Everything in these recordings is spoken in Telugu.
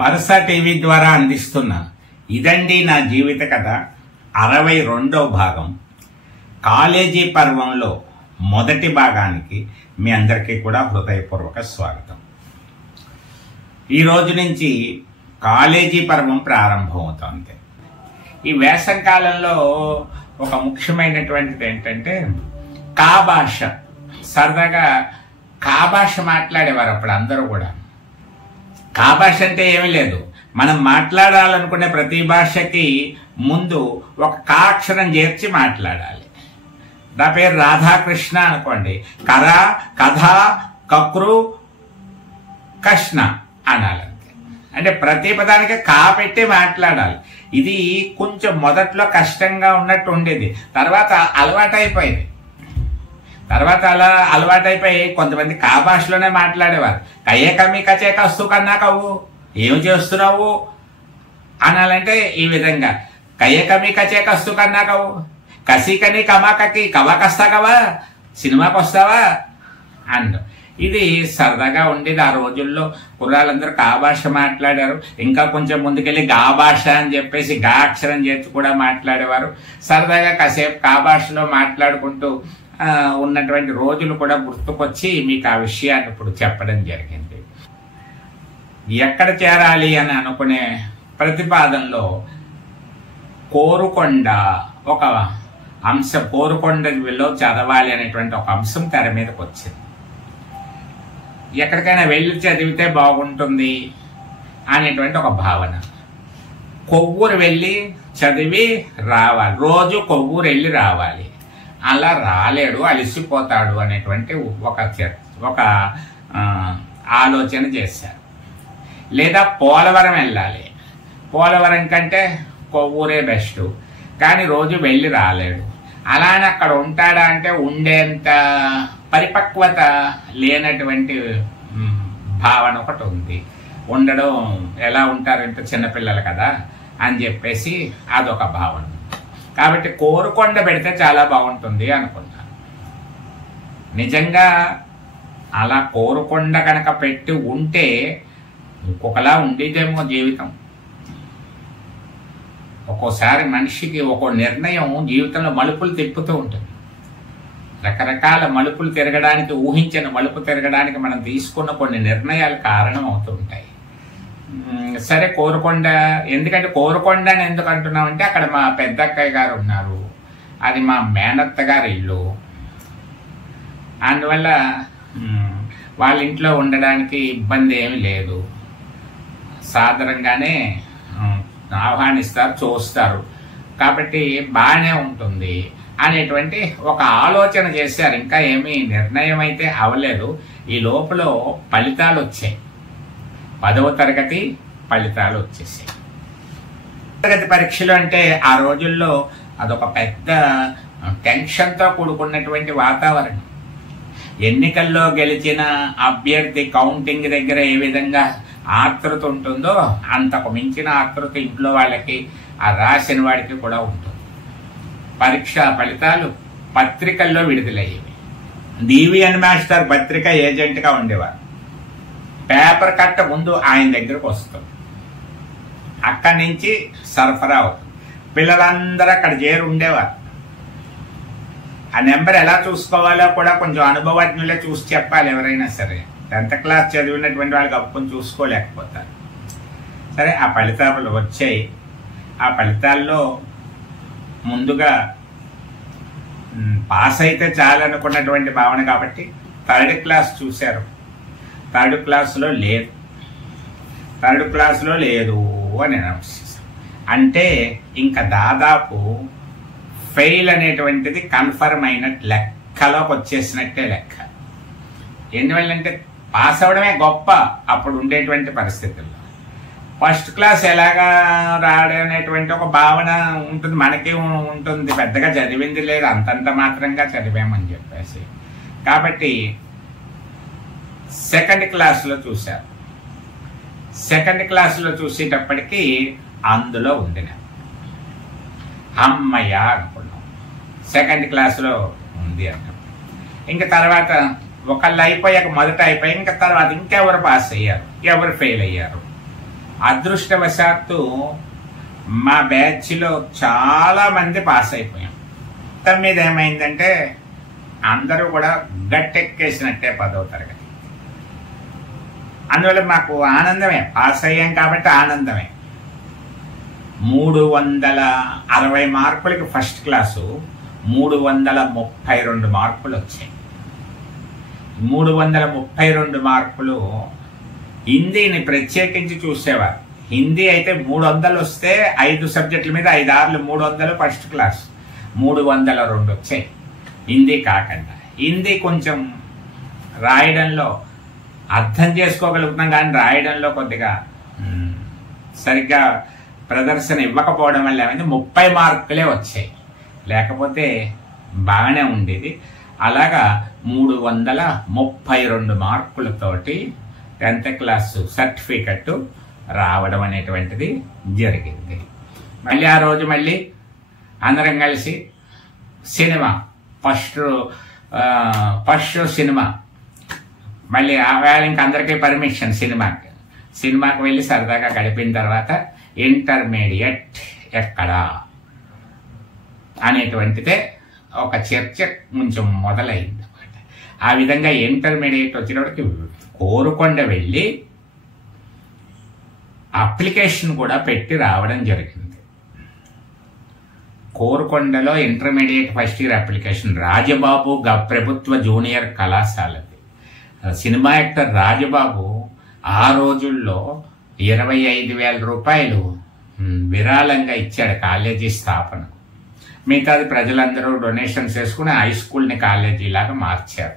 పరస టీవీ ద్వారా అందిస్తున్న ఇదండి నా జీవిత కథ 62వ భాగం కాలేజీ పర్వంలో మొదటి భాగానికి మీ అందరికీ కూడా హృదయపూర్వక స్వాగతం. ఈ రోజు నుంచి కాలేజీ పర్వం ప్రారంభమవుతోంది. ఈ వేసవి కాలంలో ఒక ముఖ్యమైనటువంటిది ఏంటంటే కా భాష. సరదాగా కా భాష మాట్లాడేవారు అప్పుడు అందరూ కూడా. కా భాష అంటే ఏమీ లేదు, మనం మాట్లాడాలనుకునే ప్రతి భాషకి ముందు ఒక కా అక్షరం చేర్చి మాట్లాడాలి. నా పేరు రాధాకృష్ణ అనుకోండి, కర, కథ, కక్రు, కృష్ణ అనాలంతే. అంటే ప్రతి పదానికి కా పెట్టి మాట్లాడాలి. ఇది కొంచెం మొదట్లో కష్టంగా ఉన్నట్టు ఉండేది, తర్వాత అలవాటైపోయింది. అలా అలవాటైపోయి కొంతమంది కా భాషలోనే మాట్లాడేవారు. కయ్యే కమ్మి కచే కస్తు కన్నా కవ్వు, ఏమి చేస్తున్నావు అనాలంటే ఈ విధంగా కయ్యే కమ్మి కచే కస్తు కన్నా కవ్వు, కసి కని కమాకకి కవా కస్తా కవా, సినిమాకి వస్తావా అండ్ ఇది సరదాగా ఉండేది. ఆ రోజుల్లో కుర్రాళ్ళందరూ కా భాష మాట్లాడారు. ఇంకా కొంచెం ముందుకెళ్ళి గా భాష అని చెప్పేసి గా అక్షరం చేర్చి కూడా మాట్లాడేవారు. సరదాగా కాసేపు కా భాషలో మాట్లాడుకుంటూ ఉన్నటువంటి రోజులు కూడా గుర్తుకొచ్చి మీకు ఆ విషయాన్ని ఇప్పుడు చెప్పడం జరిగింది. ఎక్కడ చేరాలి అని అనుకునే ప్రతిపాదనలో కోరుకొండ ఒక అంశం, కోరుకొండలో చదవాలి అనేటువంటి ఒక అంశం తెర మీదకి వచ్చింది. ఎక్కడికైనా వెళ్ళి చదివితే బాగుంటుంది అనేటువంటి ఒక భావన. కొవ్వూరు వెళ్ళి చదివి రావాలి, రోజు కొవ్వూరు వెళ్ళి రావాలి. అలా రాలేడు, అలసిపోతాడు అనేటువంటి ఒక ఆలోచన చేశారు. లేదా పోలవరం వెళ్ళాలి, పోలవరం కంటే కొవ్వూరే బెస్ట్, కానీ రోజు వెళ్ళి రాలేడు. అలానే అక్కడ ఉంటాడా అంటే ఉండేంత పరిపక్వత లేనటువంటి భావన ఒకటి ఉంది. ఉండడం ఎలా ఉంటారంటే చిన్నపిల్లలు కదా అని చెప్పేసి అదొక భావన. కాబట్టి కోరుకొండ పెడితే చాలా బాగుంటుంది అనుకున్నాను. నిజంగా అలా కోరుకొండ కనుక పెట్టి ఉంటే ఇంకొకలా ఉండేదేమో జీవితం. ఒక్కోసారి మనిషికి ఒక్కో నిర్ణయం జీవితంలో మలుపులు తిప్పుతూ ఉంటుంది. రకరకాల మలుపులు తిరగడానికి, ఊహించిన మలుపు తిరగడానికి మనం తీసుకున్న కొన్ని నిర్ణయాలు కారణం అవుతూ ఉంటాయి. సరే కోరుకొండ, ఎందుకంటే కోరుకొండ అని ఎందుకు అంటున్నామంటే అక్కడ మా పెద్దక్కయ్య గారు ఉన్నారు, అది మా మేనత్త గారి ఇల్లు. అందువల్ల వాళ్ళ ఇంట్లో ఉండడానికి ఇబ్బంది ఏమి లేదు. సాధారణంగానే ఆహ్వానిస్తారు, చూస్తారు, కాబట్టి బాగానే ఉంటుంది అనేటువంటి ఒక ఆలోచన చేశారు. ఇంకా ఏమీ నిర్ణయం అయితే అవ్వలేదు. ఈ లోపల ఫలితాలు వచ్చాయి. 10వ తరగతి ఫలితాలు వచ్చేసాయి. తరగతి పరీక్షలు అంటే ఆ రోజుల్లో అదొక పెద్ద టెన్షన్తో కూడుకున్నటువంటి వాతావరణం. ఎన్నికల్లో గెలిచిన అభ్యర్థి కౌంటింగ్ దగ్గర ఏ విధంగా ఆతృత ఉంటుందో అంతకు మించిన ఆతృత ఇంట్లో వాళ్ళకి, ఆ రాసిన వాడికి కూడా ఉంటుంది. పరీక్ష ఫలితాలు పత్రికల్లో విడుదలయ్యేవి. డివిఎన్ మాస్టర్ పత్రిక ఏజెంట్గా ఉండేవారు. పేపర్ కట్ట ముందు ఆయన దగ్గరకు వస్తుంది, అక్కడి నుంచి సరఫరా అవుతుంది. పిల్లలందరూ అక్కడ చేరి ఉండేవారు. ఆ నెంబర్ ఎలా చూసుకోవాలో కూడా కొంచెం అనుభవజ్ఞులే చూసి చెప్పాలి. ఎవరైనా సరే 10th క్లాస్ చదివినటువంటి వాళ్ళకి అప్పుని చూసుకోలేకపోతారు. సరే ఆ ఫలితాలు వచ్చాయి. ఆ ఫలితాల్లో ముందుగా పాస్ అయితే చాలనుకున్నటువంటి భావన కాబట్టి 3rd క్లాస్ చూశారు. 3rd క్లాసులో లేదు, 3rd క్లాసులో లేదు అని అనౌన్స్ చేశారు. అంటే ఇంకా దాదాపు ఫెయిల్ అనేటువంటిది కన్ఫర్మ్ అయినట్టు, లెక్కలోకి వచ్చేసినట్టే లెక్క. ఎందువల్లంటే పాస్ అవడమే గొప్ప అప్పుడు ఉండేటువంటి పరిస్థితుల్లో. 1st క్లాస్ ఎలాగా రాడనేటువంటి ఒక భావన ఉంటుంది, మనకి ఉంటుంది. పెద్దగా చదివింది లేదు, అంతంత మాత్రంగా చదివామని చెప్పేసి. కాబట్టి 2nd క్లాసులో చూశారు. 2nd క్లాసులో చూసేటప్పటికీ అందులో ఉంది. అమ్మయ్య అనుకున్నాం, 2nd క్లాసులో ఉంది అన్నాం. ఇంకా తర్వాత ఒకళ్ళు అయిపోయాక, మొదట అయిపోయి ఇంకా తర్వాత ఇంకెవరు పాస్ అయ్యారు, ఎవరు ఫెయిల్ అయ్యారు అదృష్టవశాత్తు మా బ్యాచ్లో చాలా మంది పాస్ అయిపోయాం. మొత్తం మీద ఏమైందంటే అందరూ కూడా గట్టెక్కేసినట్టే 10వ తరగతి. అందువల్ల మాకు ఆనందమే, పాస్ అయ్యాం కాబట్టి ఆనందమే. 360 మార్కులకి ఫస్ట్ క్లాసు 332 మార్కులు వచ్చాయి. 332 మార్కులు హిందీని ప్రత్యేకించి చూసేవారు. హిందీ అయితే 300 వస్తే 5 సబ్జెక్టుల మీద 5 6 300 ఫస్ట్ క్లాస్. 302 వచ్చాయి హిందీ కాకుండా. హిందీ కొంచెం రాయడంలో అర్థం చేసుకోగలుగుతున్నాం కానీ రాయడంలో కొద్దిగా సరిగ్గా ప్రదర్శన ఇవ్వకపోవడం వల్ల ఏమైంది 30 మార్కులే వచ్చాయి. లేకపోతే బాగానే ఉండేది. అలాగా 332 మార్కులతోటి 10th క్లాస్ సర్టిఫికెట్ రావడం అనేటువంటిది జరిగింది. మళ్ళీ ఆ రోజు మళ్ళీ అందరం కలిసి సినిమా ఫస్ట్ సినిమా మళ్ళీ ఆ వేళ ఇంక అందరికీ పర్మిషన్ సినిమాకి వెళ్ళి సరదాగా గడిపిన తర్వాత ఇంటర్మీడియట్ ఎక్కడా అనేటువంటిదే ఒక చర్చ కొంచెం మొదలైంది అన్నమాట. ఆ విధంగా ఇంటర్మీడియట్ వచ్చినప్పటికి కోరుకొండ వెళ్ళి అప్లికేషన్ కూడా పెట్టి రావడం జరిగింది. కోరుకొండలో intermediate first year application Rajababu ప్రభుత్వ జూనియర్ కళాశాలది. సినిమా యాక్టర్ రాజబాబు ఆ రోజుల్లో 25,000 రూపాయలు విరాళంగా ఇచ్చాడు కాలేజీ స్థాపనకు. మిగతాది ప్రజలందరూ డొనేషన్స్ వేసుకుని హై స్కూల్ని కాలేజీ లాగా మార్చారు.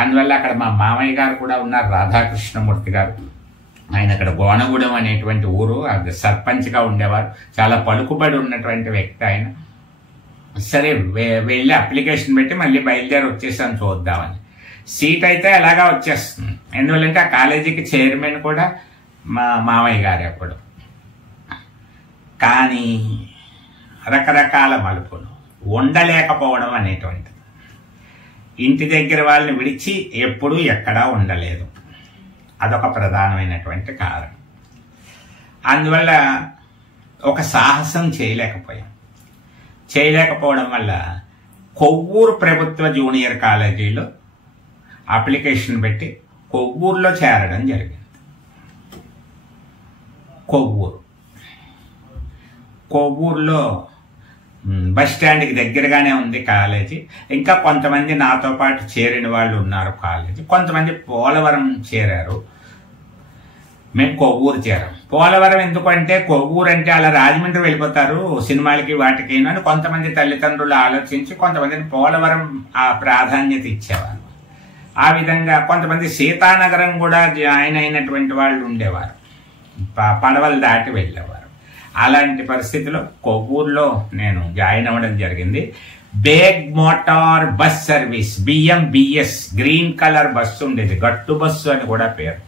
అందువల్ల అక్కడ మా మామయ్య గారు కూడా ఉన్నారు, రాధాకృష్ణమూర్తి గారు. ఆయన అక్కడ గోనగూడెం అనేటువంటి ఊరు సర్పంచ్గా ఉండేవారు. చాలా పలుకుబడి ఉన్నటువంటి వ్యక్తి ఆయన. సరే వెళ్ళి అప్లికేషన్ పెట్టి మళ్ళీ బయలుదేరి వచ్చేసాను చూద్దామని. సీట్ అయితే ఎలాగా వచ్చేస్తుంది. ఎందువల్లంటే ఆ కాలేజీకి చైర్మన్ కూడా మా మామయ్య గారు అప్పుడు. కానీ రకరకాల మలుపులు, ఉండలేకపోవడం అనేటువంటిది. ఇంటి దగ్గర వాళ్ళని విడిచి ఎప్పుడూ ఎక్కడా ఉండలేదు. అదొక ప్రధానమైనటువంటి కారణం. అందువల్ల ఒక సాహసం చేయలేకపోవడం వల్ల కొవ్వూరు ప్రభుత్వ జూనియర్ కాలేజీలో అప్లికేషన్ పెట్టి కొవ్వూరులో చేరడం జరిగింది. కొవ్వూరులో బస్ స్టాండ్కి దగ్గరగానే ఉంది కాలేజీ. ఇంకా కొంతమంది నాతో పాటు చేరిన వాళ్ళు ఉన్నారు కాలేజీ. కొంతమంది పోలవరం చేరారు. మేము కొవ్వూరు చేరాం. పోలవరం ఎందుకంటే కొవ్వూరు అంటే అలా రాజమండ్రి వెళ్ళిపోతారు సినిమాలకి వాటికి అని కొంతమంది తల్లిదండ్రులు ఆలోచించి కొంతమందిని పోలవరం ఆ ప్రాధాన్యత ఇచ్చేవారు. ఆ విధంగా కొంతమంది సీతానగరం కూడా జాయిన్ అయినటువంటి వాళ్ళు ఉండేవారు, పడవలు దాటి వెళ్ళేవారు. అలాంటి పరిస్థితిలో కొవ్వూరులో నేను జాయిన్ అవ్వడం జరిగింది. Baig motor bus service BMBS green colour bus ఉండేది, గట్టు బస్సు అని కూడా పేరు.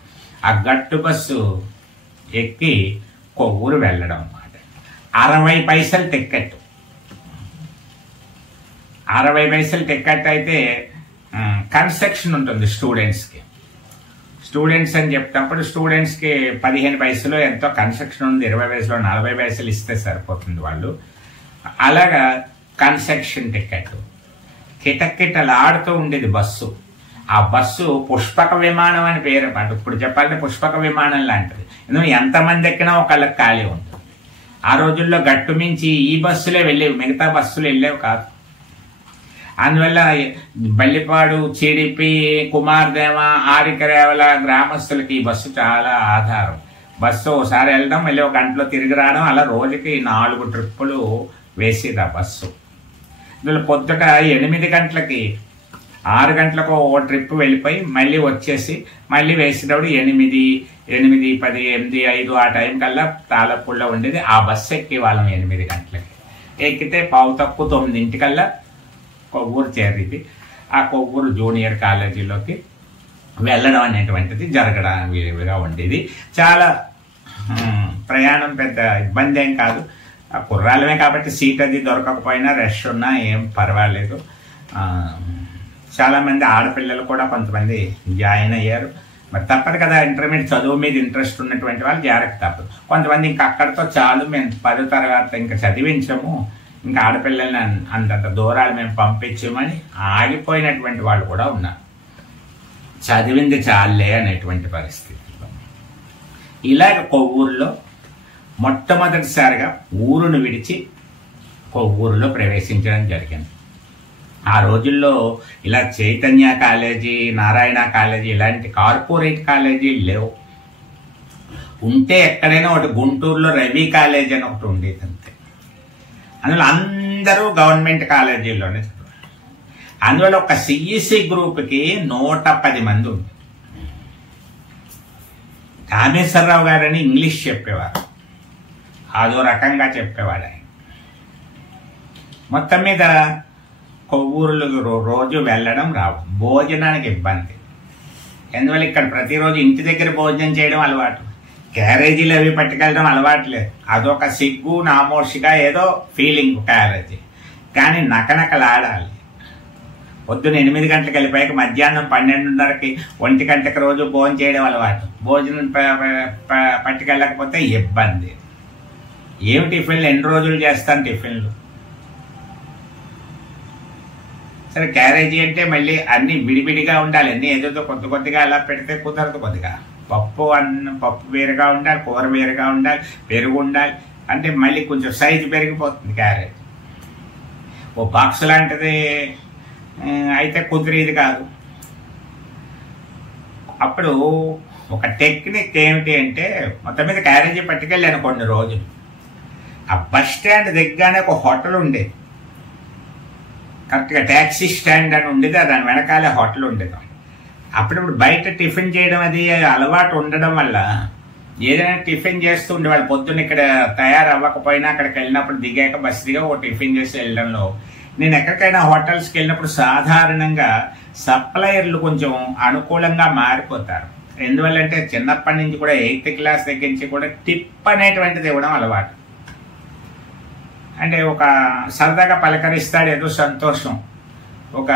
ఆ గట్టు బస్సు ఎక్కి కొవ్వూరు వెళ్ళడం అన్నమాట. 60 పైసలు టికెట్. 60 పైసలు టికెట్ అయితే కన్సెక్షన్ ఉంటుంది స్టూడెంట్స్కి. స్టూడెంట్స్ అని చెప్తాప్పుడు స్టూడెంట్స్కి 15 పైసలు ఎంతో కన్సెక్షన్ ఉంది. 20 పైసలు 40 పైసలు ఇస్తే సరిపోతుంది వాళ్ళు. అలాగా కన్సెక్షన్ టికెట్. కిటకిటలాడుతూ ఉండేది బస్సు. ఆ బస్సు పుష్పక విమానం అని పేరు. ఇప్పుడు చెప్పాలంటే పుష్పక విమానం లాంటిది. ఎందుకంటే ఎంతమంది ఎక్కినా ఒకళ్ళకి ఖాళీ ఉంటుంది. ఆ రోజుల్లో గట్టు మించి ఈ బస్సులే వెళ్ళేవి, మిగతా బస్సులు వెళ్ళేవి కాదు. అందువల్ల బల్లిపాడు, చీడిపి, కుమార్దేవ, ఆరికరేవల గ్రామస్తులకి ఈ బస్సు చాలా ఆధారం. బస్సు ఒకసారి వెళ్ళడం మళ్ళీ ఒక గంటలో తిరిగి రావడం, అలా రోజుకి 4 ట్రిప్పులు వేసేది ఆ బస్సు. ఇందులో పొద్దుట 8 గంటలకి 6 గంటలకు ఒక ట్రిప్ వెళ్ళిపోయి మళ్ళీ వచ్చేసి మళ్ళీ వేసేటప్పుడు 8, 10, 8, 5 ఆ టైం కల్లా తాళపూడిలో ఉండేది. ఆ బస్సు ఎక్కి వాళ్ళం 8 గంటలకి. ఎక్కితే 9:15 కొవ్వూరు చేరేది. ఆ కొవ్వూరు జూనియర్ కాలేజీలోకి వెళ్ళడం అనేటువంటిది జరగడానికి ఉండేది. చాలా ప్రయాణం పెద్ద ఇబ్బంది ఏం కాదు. కుర్రాళ్ళమే కాబట్టి సీట్ అది దొరకకపోయినా రష్ ఉన్నా ఏం పర్వాలేదు. చాలామంది ఆడపిల్లలు కూడా కొంతమంది జాయిన్ అయ్యారు. మరి తప్పదు కదా, ఇంటర్మీడియట్ చదువు మీద ఇంట్రెస్ట్ ఉన్నటువంటి వాళ్ళు జాగ్రత్త తప్పదు. కొంతమంది ఇంకా అక్కడితో చాలు, మేము 10వ తరగతి ఇంకా చదివించము, ఇంకా ఆడపిల్లల్ని అంతంత దూరాలు మేము పంపించమని ఆగిపోయినటువంటి వాళ్ళు కూడా ఉన్నారు. చదివింది చాలే అనేటువంటి పరిస్థితుల్లో ఇలాగ కొవ్వూరులో మొట్టమొదటిసారిగా ఊరును విడిచి కొవ్వూరులో ప్రవేశించడం జరిగింది. ఆ రోజుల్లో ఇలా చైతన్య కాలేజీ, నారాయణ కాలేజీ ఇలాంటి కార్పొరేట్ కాలేజీలు లేవు. ఉంటే ఎక్కడైనా ఒకటి గుంటూరులో రవి కాలేజీ అని ఒకటి ఉండేది అంతే. అందులో అందరూ గవర్నమెంట్ కాలేజీల్లోనే చదివారు. అందువల్ల ఒక సిఈసి గ్రూప్కి 110 మంది ఉంది. కామేశ్వరరావు గారని ఇంగ్లీష్ చెప్పేవారు, అదో రకంగా చెప్పేవాడు ఆయన. మొత్తం మీద కొవ్వూరులు రోజు వెళ్ళడం రావు, భోజనానికి ఇబ్బంది. ఎందువల్ల ఇక్కడ ప్రతిరోజు ఇంటి దగ్గర భోజనం చేయడం అలవాటు, క్యారేజీలు అవి పట్టుకెళ్ళడం అలవాటు లేదు. అదొక సిగ్గు నామోషిగా ఏదో ఫీలింగ్ క్యారేజీ. కానీ నకనకలాడాలి. పొద్దున్న 8 గంటలకు వెళ్ళిపోయాక మధ్యాహ్నం 12:30కి 1 గంటకి రోజు భోజనం చేయడం అలవాటు. భోజనం పట్టుకెళ్ళకపోతే ఇబ్బంది. ఏమి టిఫిన్లు, ఎన్ని రోజులు చేస్తాను టిఫిన్లు. సరే క్యారేజీ అంటే మళ్ళీ అన్ని విడివిడిగా ఉండాలి, అన్ని ఏదో కొద్దిగా అలా పెడితే కుదరదు. కొద్దిగా పప్పు వేరుగా ఉండాలి, కూర వేరుగా ఉండాలి, పెరుగు ఉండాలి. అంటే మళ్ళీ కొంచెం సైజు పెరిగిపోతుంది క్యారేజ్. ఓ బాక్స్ లాంటిది అయితే కుదిరేది కాదు. అప్పుడు ఒక టెక్నిక్ ఏమిటి అంటే, మొత్తం మీద క్యారేజీ పట్టుకెళ్ళాను కొన్ని రోజులు. ఆ బస్ స్టాండ్ దగ్గరనే ఒక హోటల్ ఉండేది, కరెక్ట్గా ట్యాక్సీ స్టాండ్ అని ఉండేది, దాని వెనకాలే హోటల్ ఉండేది. అప్పుడప్పుడు బయట టిఫిన్ చేయడం అది అలవాటు ఉండడం వల్ల ఏదైనా టిఫిన్ చేస్తూ ఉండేవాళ్ళు. పొద్దున్న ఇక్కడ తయారవ్వకపోయినా అక్కడికి వెళ్ళినప్పుడు దిగాక బస్ దిగా ఓ టిఫిన్ చేసి వెళ్ళడంలో, నేను ఎక్కడికైనా హోటల్స్కి వెళ్ళినప్పుడు సాధారణంగా సప్లయర్లు కొంచెం అనుకూలంగా మారిపోతారు. ఎందువల్లంటే చిన్నప్పటి నుంచి కూడా 8th క్లాస్ దగ్గర నుంచి కూడా టిప్ అనేటువంటిది ఇవ్వడం అలవాటు. అంటే ఒక సరదాగా పలకరిస్తాడు, ఏదో సంతోషం. ఒక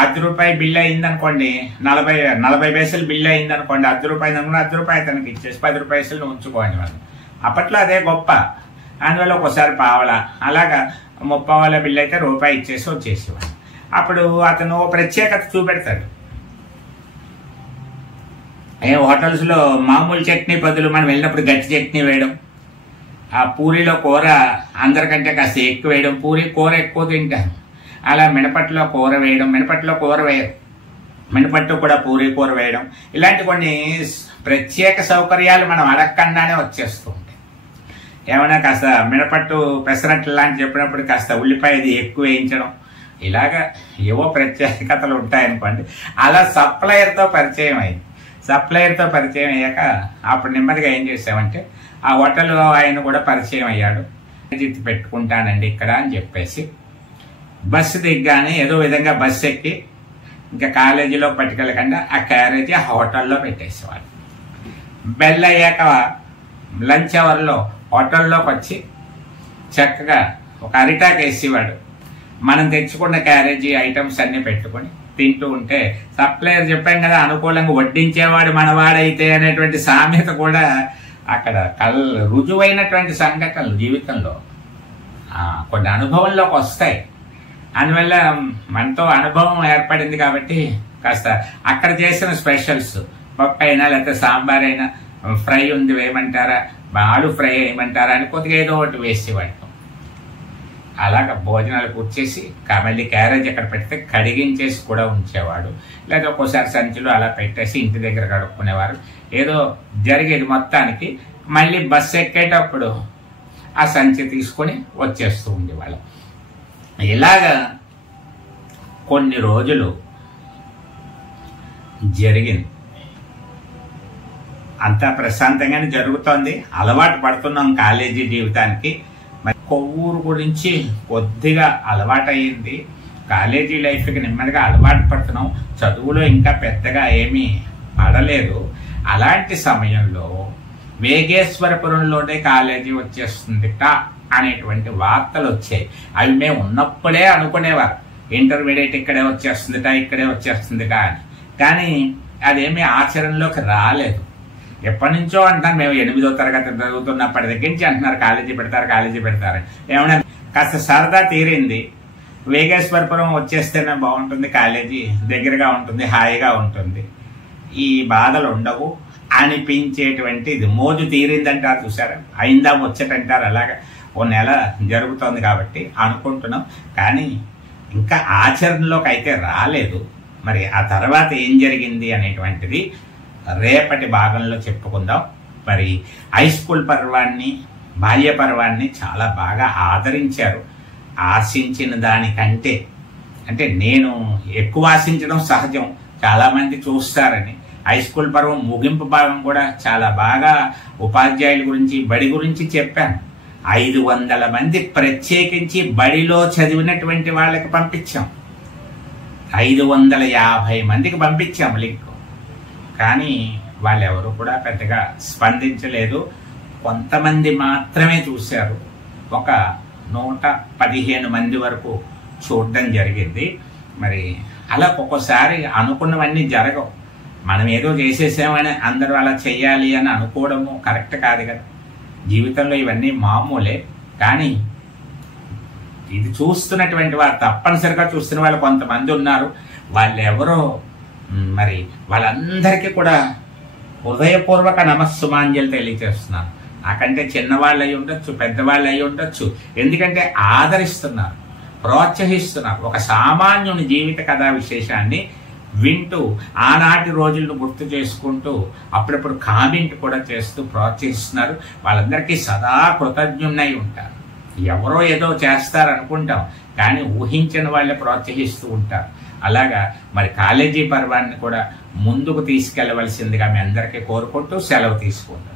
₹10 బిల్లు అయిందనుకోండి, 40 పైసలు బిల్లు అయిందనుకోండి, ₹10 అనుకుని ₹10 తనకి ఇచ్చేసి 10 పైసలు ఉంచుకోండి వాళ్ళు. అప్పట్లో అదే గొప్ప. అందువల్ల ఒకసారి పావలా, అలాగా 30 బిల్లు అయితే ₹1 ఇచ్చేసి వచ్చేసేవాడు. అప్పుడు అతను ప్రత్యేకత చూపెడతాడు. హోటల్స్లో మామూలు చట్నీ బదులు మనం వెళ్ళినప్పుడు గట్టి చట్నీ వేయడం, ఆ పూరిలో కూర అందరికంటే కాస్త ఎక్కువ వేయడం, పూరి కూర ఎక్కువ తింటాం. అలా మినపట్టులో కూర వేయడం, మినపట్టులో కూర వేయడం, మినపట్టు కూడా పూరి కూర వేయడం, ఇలాంటి కొన్ని ప్రత్యేక సౌకర్యాలు మనం అడగకుండానే వచ్చేస్తూ ఉంటాయి. ఏమైనా కాస్త మినపట్టు పెసరట్లు లాంటి చెప్పినప్పుడు కాస్త ఉల్లిపాయది ఎక్కువ వేయించడం, ఇలాగా ఏవో ప్రత్యేకతలు ఉంటాయనుకోండి. అలా సప్లయర్తో పరిచయం అయింది. సప్లయర్తో పరిచయం అయ్యాక అప్పుడు నెమ్మదిగా ఏం చేసామంటే, ఆ హోటల్ ఆయన కూడా పరిచయం అయ్యాడు. జీత్ పెట్టుకుంటానండి ఇక్కడ అని చెప్పేసి బస్సు దిగ్గానే ఏదో విధంగా బస్సు ఎక్కి ఇంకా కాలేజీలో పట్టుకెళ్ళకుండా ఆ క్యారేజీ ఆ హోటల్లో పెట్టేసేవాడు. బెల్ అయ్యాక లంచ్ అవర్లో హోటల్లోకి వచ్చి చక్కగా ఒక అరిటాకు వేసేవాడు. మనం తెచ్చుకున్న క్యారేజీ ఐటమ్స్ అన్ని పెట్టుకొని తింటూ ఉంటే, సప్లయర్ చెప్పాం కదా అనుకూలంగా వడ్డించేవాడు మనవాడైతే అనేటువంటి సామెత కూడా అక్కడ రుజువైనటువంటి సంఘటనలు జీవితంలో కొన్ని అనుభవంలోకి వస్తాయి. అందువల్ల మనతో అనుభవం ఏర్పడింది కాబట్టి కాస్త అక్కడ చేసిన స్పెషల్స్ పప్పు అయినా లేకపోతే సాంబార్ అయినా, ఫ్రై ఉంది వేయమంటారా, ఆలు ఫ్రై వేయమంటారా అని కొద్దిగా ఏదో ఒకటి వేసేవాడు. అలాగ భోజనాలు కూర్చేసి మళ్ళీ క్యారేజ్ ఎక్కడ పెడితే కడిగించేసి కూడా ఉంచేవాడు. లేదా ఒక్కోసారి సంచులు అలా పెట్టేసి ఇంటి దగ్గర కడుక్కునేవారు. ఏదో జరిగేది. మొత్తానికి మళ్ళీ బస్సు ఎక్కేటప్పుడు ఆ సంచి తీసుకొని వచ్చేస్తూ ఉండేవాళ్ళం. ఇలాగా కొన్ని రోజులు జరిగింది. అంతా ప్రశాంతంగానే జరుగుతోంది. అలవాటు పడుతున్నాం కాలేజీ జీవితానికి. కొవ్వూరు గురించి కొద్దిగా అలవాటు అయ్యింది. కాలేజీ లైఫ్కి నెమ్మదిగా అలవాటు పడుతున్నాం. చదువులో ఇంకా పెద్దగా ఏమీ పడలేదు. అలాంటి సమయంలో వేగేశ్వరపురంలోనే కాలేజీ వచ్చేస్తుందిట అనేటువంటి వార్తలు వచ్చాయి. అవి మేము ఉన్నప్పుడే అనుకునేవారు, ఇంటర్మీడియట్ ఇక్కడే వచ్చేస్తుందిట, ఇక్కడే వచ్చేస్తుందిట అని. కానీ అదేమీ ఆచరణలోకి రాలేదు. ఎప్పటి నుంచో అంటాను, మేము 8వ తరగతి చదువుతున్నప్పటి దగ్గర నుంచి అంటున్నారు కాలేజీ పెడతారు. ఏమన్నా కాస్త సరదా తీరింది, వేగేశ్వరపురం వచ్చేస్తేనే బాగుంటుంది, కాలేజీ దగ్గరగా ఉంటుంది, హాయిగా ఉంటుంది, ఈ బాధలు ఉండవు అనిపించేటువంటి ఇది మోజు తీరిందంటారు చూసారా, అయిందా ముచ్చటంటారు, అలాగా ఓ నెల జరుగుతుంది కాబట్టి అనుకుంటున్నాం. కానీ ఇంకా ఆచరణలోకి అయితే రాలేదు. మరి ఆ తర్వాత ఏం జరిగింది అనేటువంటిది రేపటి భాగంలో చెప్పుకుందాం. మరి హై స్కూల్ పర్వాన్ని, బాల్య పర్వాన్ని చాలా బాగా ఆదరించారు. ఆశించిన దానికంటే, అంటే నేను ఎక్కువ ఆశించడం సహజం, చాలామంది చూస్తారని. హై స్కూల్ పర్వం ముగింపు భాగం కూడా చాలా బాగా ఉపాధ్యాయుల గురించి, బడి గురించి చెప్పాను. 500 మంది ప్రత్యేకించి బడిలో చదివినటువంటి వాళ్ళకి పంపించాం, 550 మందికి పంపించాం లింక్. కానీ వాళ్ళెవరు కూడా పెద్దగా స్పందించలేదు, కొంతమంది మాత్రమే చూశారు. ఒక 115 మంది వరకు చూడడం జరిగింది. మరి అలా ఒక్కోసారి అనుకున్నవన్నీ జరగవు. మనం ఏదో చేసేసామని అందరూ అలా చెయ్యాలి అని అనుకోవడము కరెక్ట్ కాదు కదా. జీవితంలో ఇవన్నీ మామూలే. కానీ ఇది చూస్తున్నటువంటి వారు, తప్పనిసరిగా చూస్తున్న వాళ్ళు కొంతమంది ఉన్నారు. వాళ్ళెవరో మరి వాళ్ళందరికీ కూడా హృదయపూర్వక నమస్సుమాంజలి తెలియజేస్తున్నాను. నాకంటే చిన్నవాళ్ళు అయి ఉండొచ్చు, పెద్దవాళ్ళు అయి ఉండొచ్చు. ఎందుకంటే ఆదరిస్తున్నారు, ప్రోత్సహిస్తున్నారు. ఒక సామాన్యుని జీవిత కథా విశేషాన్ని వింటూ ఆనాటి రోజులను గుర్తు చేసుకుంటూ అప్పుడప్పుడు కామెంట్ కూడా చేస్తూ ప్రోత్సహిస్తున్నారు. వాళ్ళందరికీ సదా కృతజ్ఞున్నై ఉంటారు. ఎవరో ఏదో చేస్తారనుకుంటాం, కానీ ఊహించిన వాళ్ళే ప్రోత్సహిస్తూ ఉంటారు. అలాగా మరి కాలేజీ పర్వాన్ని కూడా ముందుకు తీసుకెళ్లవలసిందిగా మీ అందరికీ కోరుకుంటూ సెలవు తీసుకుంటాం.